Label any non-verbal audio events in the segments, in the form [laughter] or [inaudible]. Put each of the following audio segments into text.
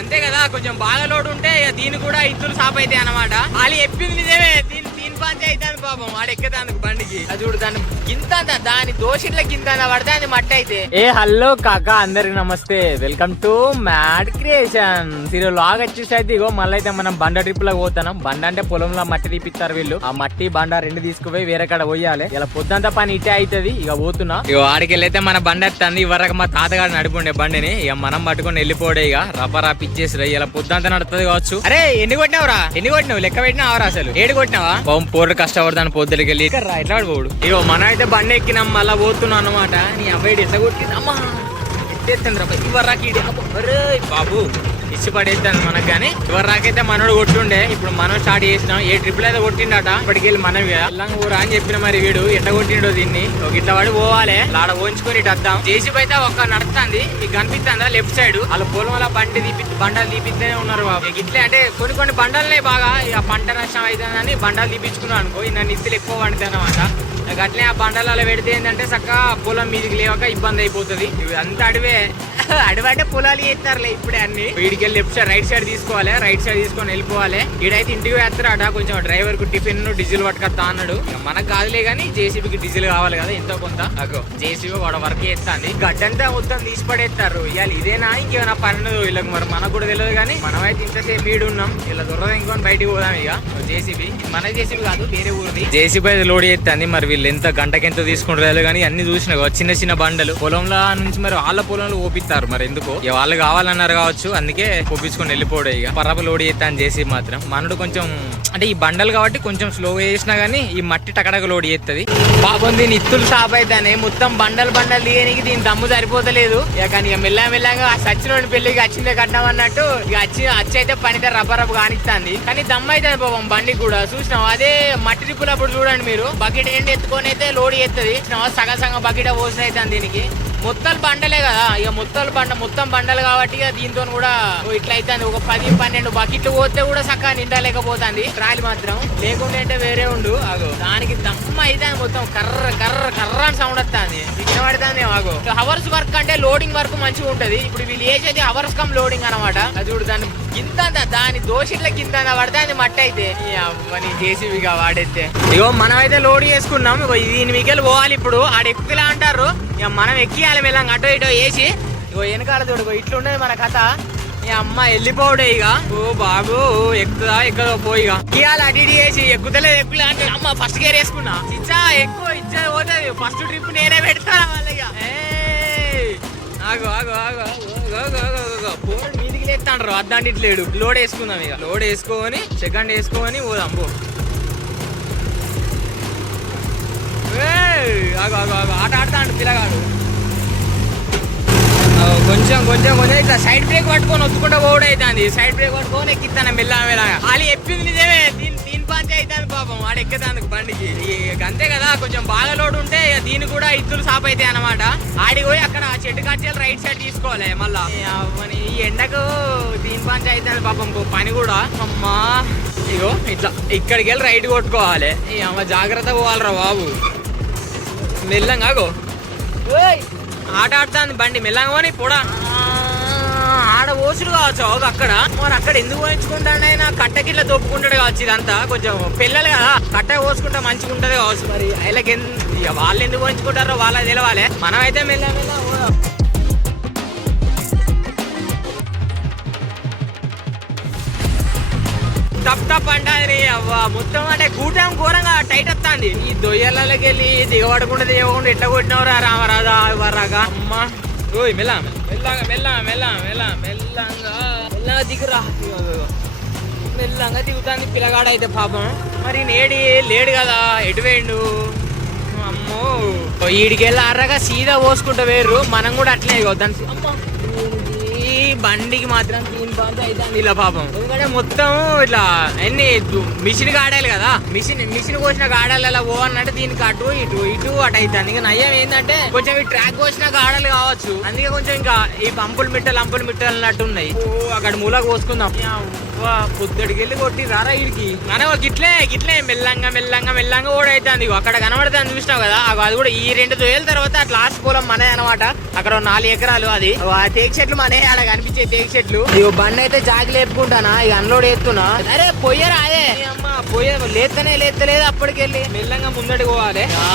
అంతే కదా కొంచెం బాగా లోడ్ ఉంటే ఇక దీని కూడా ఇత్తులు సాప్ అయితే అనమాట వాళ్ళు చెప్పింది నిజమే. పంచి అవుతాను పాపం. వాడు ఎక్కదానికి బండికి? అది చూడు దాని గింత దాని దోషిట్ల గింత పడితే అది మట్టి అయితే ఏ హలో కాకా అందరికి నమస్తే. Welcome to mad creation. ఈరోజు లాగ్ వచ్చేసి అయితే ఇగో మళ్ళీ అయితే మనం బండ ట్రిప్లో పోతున్నాం. బండ అంటే పొలంలో మట్టి తీపిస్తారు వీళ్ళు. ఆ మట్టి బండ రెండు తీసుకుపోయి వేరే కాడ పోయాలి. ఇలా పొద్దంతా పని ఇటే అవుతుంది ఇక పోతున్నా. ఇక ఆడికి వెళ్ళైతే మన బండి వస్తుంది ఇవరకు మా తాతగారు నడుపుండే బండిని. ఇక మనం పట్టుకొని వెళ్ళిపోడే ఇక. రప్ప ఇచ్చేసి ఇలా పొద్దంతా నడుతుంది కావచ్చు. అరే ఎన్ని కొట్టినావురా? ఎన్ని కొట్టినావు? లెక్క పెట్టినావరా అసలు? ఏడు కొట్టినావా? పాపం పోరు కష్టపడతాను పొద్దులకి వెళ్ళి ఎట్లా పోడు ఇగో మన అయితే బండి ఎక్కినాం మళ్ళా పోతున్నాం అనమాట నీ అబ్బాయి ఎట్లా కొట్టింది అమ్మా! ఎత్తేస్తుంది రా ఇవరాకి బాబు! ఇచ్చి పడేస్తాను మనకు కానీ. రాకైతే మనోడు కొట్టుండే. ఇప్పుడు మనం స్టార్ట్ చేసినాం. ఏ ట్రిపుల్ అయితే కొట్టిండట ఇప్పటికి వెళ్ళి మనం వెళ్ళంగా ఊరా అని చెప్పిన మరి వీడు ఎట్ట కొట్టిండో దీన్ని. ఒక ఇట్లా పడి పోవాలి. ఆడ పోంచుకొని ఇటు వద్దాం. జేసీబీ అయితే ఒక నడుస్తుంది. మీకు కనిపిస్తుందా? Left side. వాళ్ళ పొలం వల్ల బండి తీపి బండలు తీపిస్తేనే ఉన్నారు బాబు. ఇట్లే అంటే కొన్ని కొన్ని బండలనే బాగా ఇక పంట నష్టం అవుతుందని బండలు తీపించుకున్నాను అనుకో నన్ను ఇత్తులు ఎక్కువ పండుతాయి అనమాట అట్లే ఆ బండలలో పెడితే ఏంటంటే చక్కగా పొలం మీదకి లేవక ఇబ్బంది అయిపోతుంది. ఇవి అంత అడివే. [laughs] అడవి అంటే పొలాలు చేస్తారులే ఇప్పుడే అన్ని. వీడికి వెళ్ళి లెఫ్ట్ సైడ్ రైట్ సైడ్ తీసుకోవాలి. రైట్ సైడ్ తీసుకొని వెళ్ళిపోవాలి. ఈడైతే ఇంటికి వేస్తారట కొంచెం డ్రైవర్కు టిఫిన్ డీజిల్ పట్టుకొస్తా అన్నాడు. మనకు కాదులే కానీ జేసీబీకి డీజిల్ కావాలి కదా ఎంతో కొంత. అగో జేసీబీ వాడు వర్క్ చేస్తాంది. గడ్డంతా మొత్తం తీసి పడేస్తారు. ఇవాళ ఇదేనా? ఇంకేమైనా పని ఉన్నదో వీళ్ళకి మరి మనకు కూడా తెలియదు కానీ మనమైతే ఇంతసేపు వీడు ఉన్నాం. ఇలా దొరద ఇంకొని బయటికి పోదాం ఇక. జేసీబీ. మన జేసీబీ కాదు వేరే ఊరిది. జేసీబీ అయితే లోడ్ చేస్తుంది. మరి వీళ్ళు ఎంత గంటకి ఎంత తీసుకుంటారు కానీ అన్ని చూసిన చిన్న చిన్న బండలు. పొలంలో నుంచి మరి వాళ్ళ పొలంలో ఓపిస్తారు మరి ఎందుకు? ఇక వాళ్ళు కావాలన్నారు కావచ్చు అందుకే ఒప్పించుకొని వెళ్ళిపోవడం ఇక. పరప లోడ్ చేస్తాను చేసి మాత్రం. మనడు కొంచెం అంటే ఈ బండలు కాబట్టి కొంచెం స్లోగా చేసినా గానీ ఈ మట్టి టకటక లోడ్ చేస్తుంది పాపం దీని ఇత్తులు సాప్ అయితేనే మొత్తం బండలు బండలు తీయనికి దీని దమ్ము సరిపోతలేదు. ఇక కానీ ఇక మెల్ల మెల్లగా సచ్చినోడి పెళ్ళికి వచ్చిందే కట్టినాం అన్నట్టు ఇక వచ్చి వచ్చి అయితే పనితే రబ్బ కానిస్తుంది. కానీ దమ్ము అయితే పాపం బండి కూడా. చూసినాం అదే మట్టి రిప్పులు అప్పుడు చూడండి మీరు. బకెట్ ఏంటి ఎత్తుకొని అయితే లోడ్ చేస్తుంది. సగం సగం బకెట్ పోసిన అవుతాను దీనికి. మొత్తం బండలే కదా. ఇక మొత్తం బండ మొత్తం బండలు కాబట్టి ఇక దీంతో కూడా ఇట్లా అవుతుంది. ఒక పది పన్నెండు బకెట్లు పోతే కూడా చక్కగా నిండలేకపోతుంది. ట్రాలీ మాత్రం. లేకుండా అంటే వేరే ఉండు. అగో దానికి దమ్మ అయితే మొత్తం. కర్ర కర్ర కర్ర అని సౌండ్ వస్తుంది. వినబడుతుంది ఆగో. హవర్స్ వర్క్ అంటే లోడింగ్ వర్క్ మంచిగా ఉంటది ఇప్పుడు వీళ్ళు చేసేది హవర్స్ కమ్ లోడింగ్ అనమాట అది చూడు దాని గింత అంత దాని దోషిట్ల గింత పడితే అది మట్టి అయితే. జేసీబీగా వాడైతే ఇగో మనం అయితే లోడ్ చేసుకున్నాం. ఇగో దీని మీకెళ్ళి పోవాలి ఇప్పుడు. ఆడ ఎక్కులా అంటారు ఇక మనం ఎక్కియాలి మెల్లంగా అటో ఇటో వేసి ఇగో వెనకాల చూడు ఇట్లా ఉండేది మన కథ. ఈ అమ్మ వెళ్ళిపోవడే ఇక ఓ బాబు ఎక్కుదా ఎక్కదో పోయి ఇక ఇవాళ అటు ఇటు చేసి. ఎక్కుతలేదు ఎక్కులే అంటే అమ్మ ఫస్ట్ గేర్ వేసుకున్నా. ఇచ్చా ఎక్కువ ఇచ్చా పోతుంది. ఫస్ట్ ట్రిప్ నేనే పెడతాను వాళ్ళ ఇక ఆగో ఆగో ఆగో ఆగో ఆగో ఆగు, ఆగు, అద్దాంటి లేడు. లోడ్ వేసుకుందాం ఇక. లోడ్ వేసుకొని సెకండ్ వేసుకొని పోదాం పో. ఆగు ఆగు ఆగు. ఆట ఆడతాండు పిల్లగాడు. కొంచెం కొంచెం కొంచెం ఇట్లా సైడ్ బ్రేక్ పట్టుకొని ఒత్తుకుంటూ పోవడం అవుతుంది సైడ్ బ్రేక్ పట్టుకొని ఎక్కిస్తాను మెల్లగా మెల్లగా వాళ్ళు చెప్పింది నిజమే. దీని దీని పంచి వాడు ఎక్కదానికి బండికి ఇక అంతే కదా కొంచెం బాగా లోడ్ ఉంటే ఇక దీని కూడా ఇత్తులు సాప్ అవుతాయి అనమాట ఆడికి పోయి అక్కడ చెట్టు కట్టేలు రైట్ సైడ్ తీసుకోవాలి మళ్ళా. ఈ ఎండకు దీని పంచి అవుతుంది పాపం పని కూడా. అమ్మా. ఇగో ఇట్లా ఇక్కడికి వెళ్ళి రైట్ కొట్టుకోవాలి. అమ్మ జాగ్రత్త పోవాలిరా బాబు. మెల్లంగా గో ఓయ్ ఆట ఆడుతుంది బండి. మెల్లంగా పోనీ ఆడ కావచ్చు ఒక అక్కడ. మరి అక్కడ ఎందుకు పోయించుకుంటాడైనా కట్ట ఇట్లా దొప్పుకుంటాడు కావచ్చు ఇదంతా. కొంచెం పిల్లలు కదా కట్ట పోసుకుంటే మంచిగా ఉంటది కావచ్చు మరి. వీళ్ళకి ఎన్- ఇక వాళ్ళు ఎందుకు పోయించుకుంటారో వాళ్ళకి తెలవాలి. మనం అయితే మెల్ల మెల్ల టప్ టప్ అంటాది అవ్వ. మొత్తం అంటే కూటం ఘోరంగా టైట్ వస్తుంది ఈ దొయ్యలకి వెళ్ళి దిగబడకుండా దిగకుండా ఎట్లా కొట్టినవరా రామరాజా వరాగా అమ్మ. ఓయ్ మెల్ల మెల్లగా మెల్ల మెల్ల మెల్ల మెల్లంగా మెల్లగా దిగురా. మెల్లంగా దిగుతాంది పిల్లగాడు అయితే పాపం. మరి నేడి లేడు కదా ఎటు వేయండు అమ్మో. ఈడికి వెళ్ళి అర్రగా సీదా పోసుకుంటా వేర్రు మనం కూడా అట్లే ఇగో దాని బండికి మాత్రం దీని బండి అయితే ఇలా పాపం. ఎందుకంటే మొత్తం ఇట్లా అన్ని మిషన్ గాడాలి కదా. మిషన్ మిషన్ కోసిన గాడాలి ఓ అన్నట్టు దీనికి అటు ఇటు ఇటు అటు అవుతుంది ఇంకా నయ్యం ఏంటంటే కొంచెం ఈ ట్రాక్ కోసిన గాడాలు కావచ్చు. అందుకే కొంచెం ఇంకా ఈ పంపులు మిట్టలు అంపులు మిట్టలు అన్నట్టు ఉన్నాయి. అక్కడ మూలకు పోసుకుందాం పొద్దుడికి వెళ్ళి కొట్టి రారా ఇడికి మనం గిట్లే గిట్లే మెల్లంగా మెల్లంగా మెల్లంగా కూడా అవుతుంది అక్కడ కనబడుతుంది చూసినావు కదా? అది కూడా ఈ రెండు దోయల తర్వాత అట్లా లాస్ట్ పొలం మనదే అనమాట అక్కడ నాలుగు ఎకరాలు అది. ఆ తేగ చెట్లు మనే అక్కడ కనిపించే తేగ చెట్లు ఇగో బండి అయితే జాగి లేపుకుంటానా? ఇక అన్లోడ్ ఎత్తున్నా అరే పొయ్యరా అదే. అమ్మ పొయ్య లేతనే లేతలేదు అప్పటికెళ్ళి. మెల్లంగా ముందడికి పోవాలి. ఆ,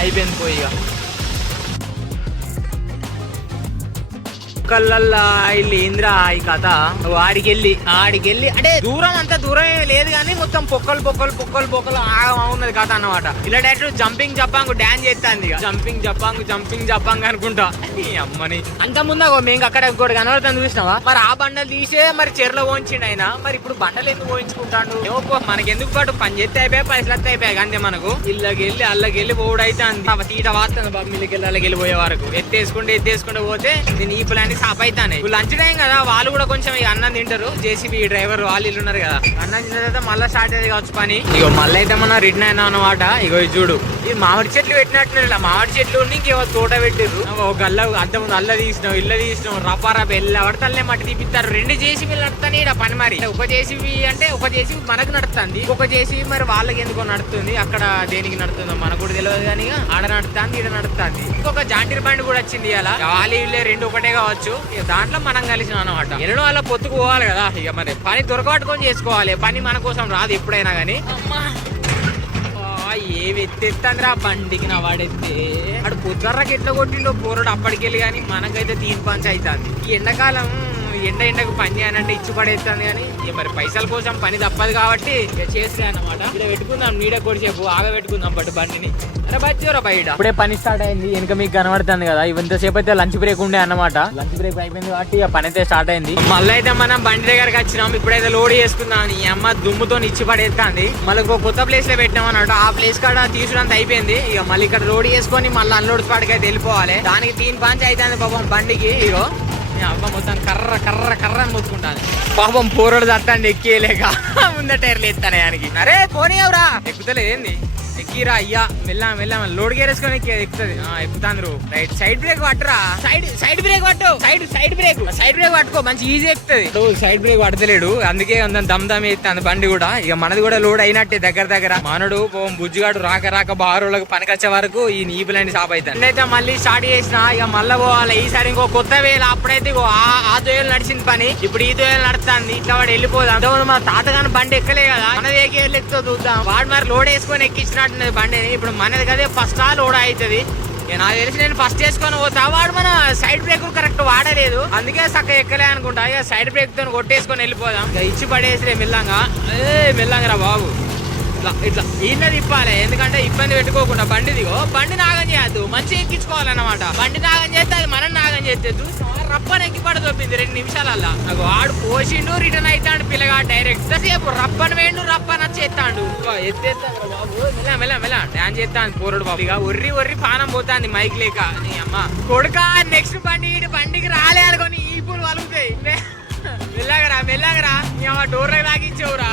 అయిపోయింది పోయి ఇక ఇల్లు ఈ కథ. ఆడికెళ్ళి ఆడికెళ్ళి అంటే దూరం అంత దూరం లేదు కానీ మొత్తం పొక్కలు పొక్కలు పొక్కలు పొక్కలు ఆగం ఉన్నది కథ అన్నమాట. ఇలా డైరెక్ట్ జంపింగ్ జపాంగ్ డాన్స్ చేస్తాంది జంపింగ్ జపాంగ్ జంపింగ్ జపాంగ్ అనుకుంటా. ఈ అమ్మని. అంత ముందు మేము అక్కడ ఇంకోటి కనబడుతుంది చూసినావా? మరి ఆ బండలు తీసే మరి చెరలో పోయించిండు ఆయన. మరి ఇప్పుడు బండలు ఎందుకు పోయించుకుంటాడు? మనకి ఎందుకు పాటు పని చేస్తే అయిపోయాయి పైసలు వస్తే అయిపోయాయి అంతే మనకు. ఇళ్ళకెళ్ళి అల్లకెళ్ళి అల్లకి వెళ్ళి అంత తీట వాస్తుంది బాబు మిల్లికి అల్లకెళ్ళి పోయే వరకు. ఎత్తేసుకుంటే ఎత్తేసుకుంటే పోతే నేను ఈ ప్లాన్ సాప్ అవుతానే లంచ్ టైం కదా వాళ్ళు కూడా కొంచెం ఇక అన్నం తింటారు. జేసీబీ డ్రైవర్ వాళ్ళు ఇల్లు ఉన్నారు కదా. అన్నం తిన్న తర్వాత మళ్ళీ స్టార్ట్ అయ్యేది కావచ్చు పని. ఇగో మళ్ళీ అయితే మనం రిటర్న్ అయినా అన్నమాట. ఇగో ఇది చూడు. ఇది మామిడి చెట్లు పెట్టినట్టు ఇలా. మామిడి చెట్లు ఉండి తోట పెట్టారు ఒక గల్ల అంత ముందు అల్ల తీసినాం ఇల్ల తీసినాం రపారా ఎల్ల పడతానే మట్టి తీపిస్తారు. రెండు జేసీబీలు నడుతాయి ఇక్కడ పని మరి. ఒక జేసీబీ అంటే ఒక జేసీబీ మనకు నడుస్తుంది. ఒక జేసీబీ మరి వాళ్ళకి ఎందుకో నడుస్తుంది. అక్కడ దేనికి నడుతుందో మనకు కూడా తెలియదు కానీ ఇక ఆడ నడుస్తుంది ఈడ నడుస్తుంది. ఇంకొక జాంటీర్ బండి కూడా వచ్చింది ఇలా వాళ్ళు వీళ్ళే రెండు ఒకటే కావచ్చు. ఇక దాంట్లో మనం కలిసిన అనమాట ఎన్నడో అలా పొత్తుకు పోవాలి కదా. ఇక మరి పని దొరకబట్టుకొని చేసుకోవాలి. పని మన కోసం రాదు ఎప్పుడైనా కానీ ఏవి ఎత్తేస్తాందిరా బండికి నా వాడెత్తే. అడు పొద్దుర్రకి ఎట్లా కొట్టిండో పోరడు అప్పటికెళ్ళి కానీ మనకైతే తీన్ పంచ్ అవుతుంది. ఈ ఎండాకాలం ఎండ ఎండకు పని చేయనంటే ఇచ్చి పడేస్తుంది కానీ మరి పైసల కోసం పని తప్పదు కాబట్టి ఇక చేసిరా అన్నమాట. ఇక్కడ పెట్టుకుందాం నీడ కొడిసేపు ఆగ పెట్టుకుందాం బట్ బండిని. అరే బచ్చోరా బయట. ఇప్పుడే పని స్టార్ట్ అయింది వెనక మీకు కనబడుతుంది కదా ఇంతసేపు అయితే లంచ్ బ్రేక్ ఉండే అన్నమాట. లంచ్ బ్రేక్ అయిపోయింది కాబట్టి ఇక పని అయితే స్టార్ట్ అయింది. మళ్ళీ అయితే మనం బండి దగ్గరకు వచ్చినాం ఇప్పుడైతే లోడ్ చేసుకుందాం ఈ అమ్మ దుమ్ముతో ఇచ్చి పడేస్తుంది మళ్ళీ ఇంకో కొత్త ప్లేస్లో పెట్టినాం అన్నట్టు ఆ ప్లేస్ కాడ తీసుడంత అయిపోయింది. ఇక మళ్ళీ ఇక్కడ లోడ్ చేసుకొని మళ్ళీ అన్లోడ్ స్పాట్కి అయితే వెళ్ళిపోవాలి. దానికి తీన్ పాంచ్ అవుతుంది పాపం బండికి ఇగో. అవ్వ మొత్తం కర్ర కర్ర కర్ర అని పాపం పోరడు తట్టండి ఎక్కేయలేక ముందట టైర్లు ఎత్తాను ఆయనకి. అరే పోనీ ఎవరా ఎక్కుతలేదు ఏంది? ఎక్కిరా అయ్యా మెల్లా మెల్లా లోడ్ గేరేసుకొని ఎక్కి ఎక్కుతుంది. ఎక్కుతాండ్రు. రైట్ సైడ్ బ్రేక్ పట్టరా. సైడ్ సైడ్ బ్రేక్ పట్టు. Side side brake. Side brake పట్టుకో మంచి ఈజీ ఎక్కుతుంది. సైడ్ బ్రేక్ పడతలేడు. అందుకే అందరం దమ్ దమ్ ఎత్తాను బండి కూడా. ఇక మనది కూడా లోడ్ అయినట్టే దగ్గర దగ్గర. మనడు బుజ్జిగాడు రాక రాక బారులకు పనికొచ్చే వరకు ఈ నీపులని సాప్ అవుతాను అయితే మళ్ళీ స్టార్ట్ చేసిన. ఇక మళ్ళీ పోవాలి. ఈసారి ఇంకో కొత్త వేలు అప్పుడైతే ఆ దోయలు నడిచింది పని. ఇప్పుడు ఈ దోయలు నడుస్తుంది. ఇట్లా వాడు వెళ్ళిపోదాం. మన తాతగాని బండి ఎక్కలే కదా. మనది ఏకే ఎక్కుతో చూద్దాం. వాడు మరి లోడ్ వేసుకొని ఎక్కించినట్టున్నది బండిని ఇప్పుడు మనది కదే ఫస్ట్ ఆల్ ఓడ అవుతుంది. నాకు తెలిసి నేను ఫస్ట్ వేసుకొని పోతా. వాడు మన సైడ్ బ్రేక్ కరెక్ట్ వాడలేదు. అందుకే చక్క ఎక్కలే అనుకుంటా. ఇక సైడ్ బ్రేక్తో కొట్టేసుకొని వెళ్ళిపోదాం. ఇక ఇచ్చి పడేసి మెల్లంగా. ఏ మెల్లంగా రా బాబు. ఇట్లా ఇట్లా. ఈయన తిప్పాలి. ఎందుకంటే ఇబ్బంది పెట్టుకోకుండా బండి దిగో బండి నాగం చేయద్దు. మంచిగా ఎక్కించుకోవాలన్నమాట. బండి నాగం చేస్తే అది మనం నాగం చేస్తే రప్పని ఎక్కి పడదొప్పింది రెండు నిమిషాలల్లా. నాకు వాడు పోసిండు రిటర్న్ అవుతాడు పిల్లగా డైరెక్ట్. సేపు రప్పని వేండు రప్పని వచ్చేస్తాడు ఎత్తేస్తాడు బాబు. మెల్ల మెల్ల మెల్ల. డాన్స్ చేస్తాను పోరడు బాబు. ఇక ఒర్రి ఒర్రి పానం పోతాంది మైక్ లేక. నీ అమ్మ. కొడుక నెక్స్ట్ బండి ఈడు బండికి రాలే అనుకొని ఈ పూలు వలుగుతాయి మెల్లగరా మెల్లగరా. నీ అమ్మ డోర్ లాగిచ్చావురా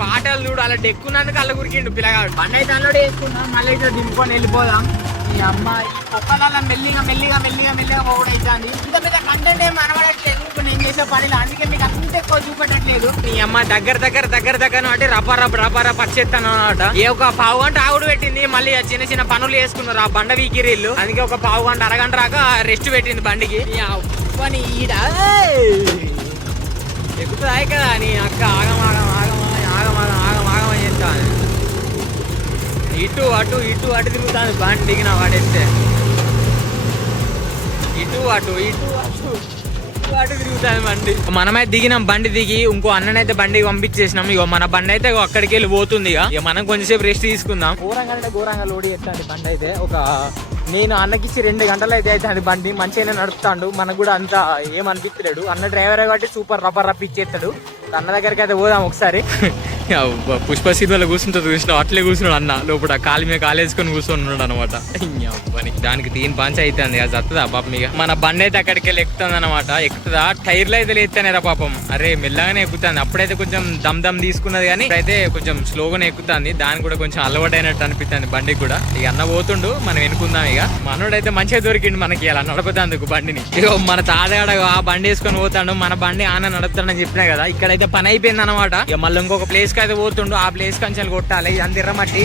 పాటలు చూడు అలా డెక్కున్నందుకు అల్ల గురికిండు పిల్లగాడు. బండి అయితే అల్లడి వేసుకున్నాం మళ్ళీ ఇట్లా దింపుకొని వెళ్ళిపోదాం. ఈ అమ్మ ఈ కుక్కల మెల్లిగా మెల్లిగా మెల్లిగా మెల్లిగా పోగొడైతుంది ఇంత మీద కంటెంట్ ఏం అనబడట్లేదు ఇప్పుడు నేను చేసే పనిలో అందుకే మీకు అంత ఎక్కువ చూపెట్టట్లేదు. ఈ అమ్మ దగ్గర దగ్గర దగ్గర దగ్గర అంటే రప్ప రప్ప రప్ప వచ్చేస్తాను అనమాట ఏ ఒక పావు గంట ఆవుడు పెట్టింది మళ్ళీ చిన్న చిన్న పనులు చేసుకున్నారు ఆ బండ వీకిరీళ్ళు అందుకే ఒక పావు గంట అరగంట రాక రెస్ట్ పెట్టింది బండికి. ఈడ. ఎక్కుతాయి కదా నీ అక్క. ఆగం ఆగం ఆగం ఆగం ఆగం ఆగం ఆగం అని చెప్తాను ఇటు అటు ఇటు అటు తిరుగుతాను. బండి దిగిన వాడెత్తే ఇటు అటు ఇటు అటు ఇటు అటు తిరుగుతాను బండి. మనమైతే దిగినాం బండి దిగి ఇంకో అన్ననైతే బండికి పంపించేసినాం. ఇగో మన బండి అయితే అక్కడికి వెళ్ళి పోతుంది ఇక ఇక మనం కొంచెంసేపు రెస్ట్ తీసుకుందాం. ఘోరంగా అంటే ఘోరంగా లోడ్ చేస్తాడు బండి అయితే. ఒక నేను అన్నకిచ్చి రెండు గంటలు అయితే అయితే అది బండి. మంచిగానే నడుపుతాడు. మనకు కూడా అంత ఏమనిపించలేడు అన్న డ్రైవర్ కాబట్టి సూపర్ రబ్బర్ రప్పిచ్చేస్తాడు అన్న దగ్గరికి అయితే పోదాం ఒకసారి. [laughs] పుష్ప సినిమాలో కూర్చుంటుంది చూసినావు అట్లే కూర్చున్నాడు అన్న. లోపల కాలు మీద కాలేసుకొని కూర్చొని ఉన్నాడు అనమాట దానికి తీన్ పంచ అవుతుంది అది వస్తుందా పాపం ఇక. మన బండి అయితే అక్కడికి వెళ్ళి ఎక్కుతుంది అనమాట ఎక్కుతుందా? టైర్లు అయితే లేస్తానేరా పాపం. అరే మెల్లగానే ఎక్కుతుంది. అప్పుడైతే కొంచెం దమ్ దమ్ తీసుకున్నది కానీ ఇప్పుడైతే కొంచెం స్లోగానే ఎక్కుతుంది. దాని కూడా కొంచెం అలవాటు అయినట్టు అనిపిస్తుంది బండికి కూడా. ఇక అన్న పోతుండు మనం ఎన్నుకుందాం ఇక. మనోడైతే మంచిగా దొరికిండు మనకి ఇలా నడపదందుకు బండిని. ఇక మన తాతగాడ ఆ బండి వేసుకొని పోతాడు మన బండి ఆన నడుపుతాడని చెప్పినా కదా ఇక్కడైతే పని అయిపోయింది అనమాట ఇక మళ్ళీ ఇంకొక ప్లేస్ కి అయితే పోతుండు ఆ ప్లేస్ కంచెలు కొట్టాలి అందిర్రమట్టి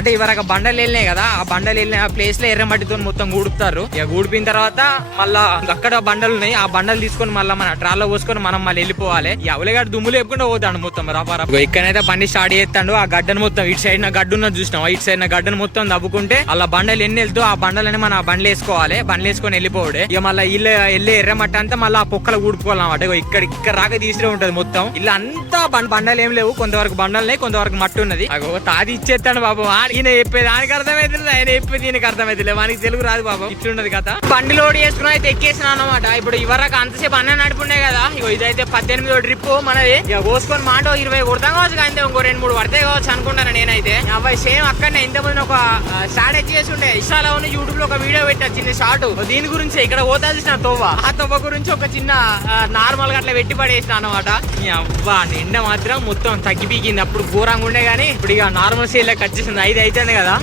అంటే ఇవరకు బండలు వెళ్ళినాయి కదా ఆ బండలు వెళ్ళిన ఆ ప్లేస్లో ఎర్రమట్టితో మొత్తం గూడుపుతారు ఇక గూడిపిన తర్వాత మళ్ళా అక్కడ బండలు ఉన్నాయి ఆ బండలు తీసుకొని మళ్ళీ మన ట్రాల్లో పోసుకొని మనం మళ్ళీ వెళ్ళిపోవాలి. ఈ అవలేగాడు దుమ్ములు లేకుండా పోతాడు మొత్తం రఫారా ఇక్కడైతే బండి స్టార్ట్ చేస్తాడు ఆ గడ్డను మొత్తం ఇటు సైడ్ నా గడ్డ ఉన్నది చూసినాం ఇటు సైడ్ నా గడ్డను మొత్తం దబ్బుకుంటే అలా బండలు ఎన్ని వెళ్తూ ఆ బండలని మన బండ్లు వేసుకోవాలి బండ్లు వేసుకొని వెళ్ళిపోవడే. ఇక మళ్ళీ ఇల్లు వెళ్ళే ఎర్రమట్ట అంతా మళ్ళీ ఆ పొక్కలు ఊడుకోవాలన్నమాట ఇక్కడ ఇక్కడ రాక తీసుకునే ఉంటది మొత్తం. ఇల్లు అంతా బండలు ఏం లేవు. కొంతవరకు బండలు కొంతవరకు మట్టి ఉన్నది. తాది ఇచ్చేస్తాడు బాబు ఆ- ఈయన చెప్పేది దానికి అర్థమవుతుంది ఆయన చెప్పేది దీనికి అర్థమవుతుంది మనకి తెలుగు రాదు బాబు ఇట్లున్నది కదా బండి లోడ్ చేసుకుని అయితే ఎక్కేసిన అనమాట ఇప్పుడు ఇవరకు అంతసేపు అన్న నడుపుండే కదా. ఇగో ఇదైతే పద్దెనిమిదో ట్రిప్ మనది. ఇక కోసుకొని మాట ఇరవై కొడతాం కావచ్చు కానీ ఇంకో రెండు మూడు పడతాయి కావచ్చు అనుకుంటాను నేనైతే. అబ్బాయి సేమ్ అక్కడనే ముందు ఒక షార్ట్ చేసి ఉండే ఇన్స్టాలో ఉన్న యూట్యూబ్లో ఒక వీడియో పెట్టా చిన్న షార్ట్ దీని గురించి ఇక్కడ పోతాల్సిన చూసిన తోవ ఆ తోవ గురించి ఒక చిన్న నార్మల్గా అట్లా వెట్టి పడేసిన అనమాట అబ్బా నిండ మాత్రం మొత్తం తగ్గిపీకింది. అప్పుడు ఘోరంగా ఉండే కానీ ఇప్పుడు ఇక నార్మల్ స్టైల్ కట్ చేసింది. ఐదు అవుతుంది కదా?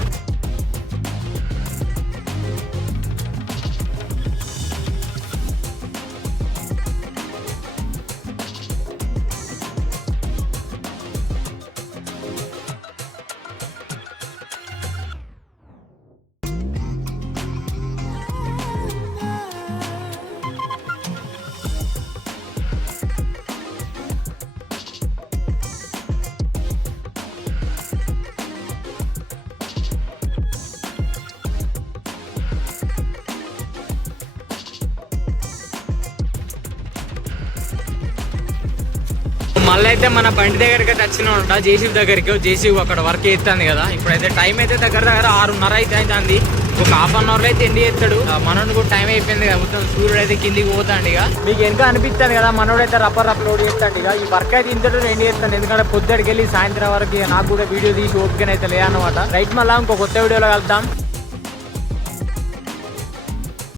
మళ్ళీ అయితే మన బండి దగ్గరికి అయితే వచ్చిన జేసీబీ దగ్గరికి జేసీబీ అక్కడ వర్క్ చేస్తుంది కదా. ఇప్పుడైతే టైం అయితే దగ్గర దగ్గర ఆరున్నర అయితే అవుతుంది ఒక హాఫ్ అన్ అవర్లో అయితే ఎండి చేస్తాడు. మనోడు కూడా టైం అయిపోయింది కదా మొత్తం సూర్యుడు అయితే కిందికి పోతాడు ఇక. మీకు వెనక అనిపిస్తుంది కదా మనోడు అయితే రప్పర్ రప్పర్ లోడ్ చేస్తాడు ఇక. ఈ వర్క్ అయితే ఇంతటి ఎండి చేస్తాను ఎందుకంటే పొద్దుడికి వెళ్ళి సాయంత్రం వరకు నాకు కూడా వీడియో తీసి ఓపికనైతే లేదన్నమాట. రైట్ మళ్ళీ ఇంకో కొత్త వీడియోలో కలుద్దాం.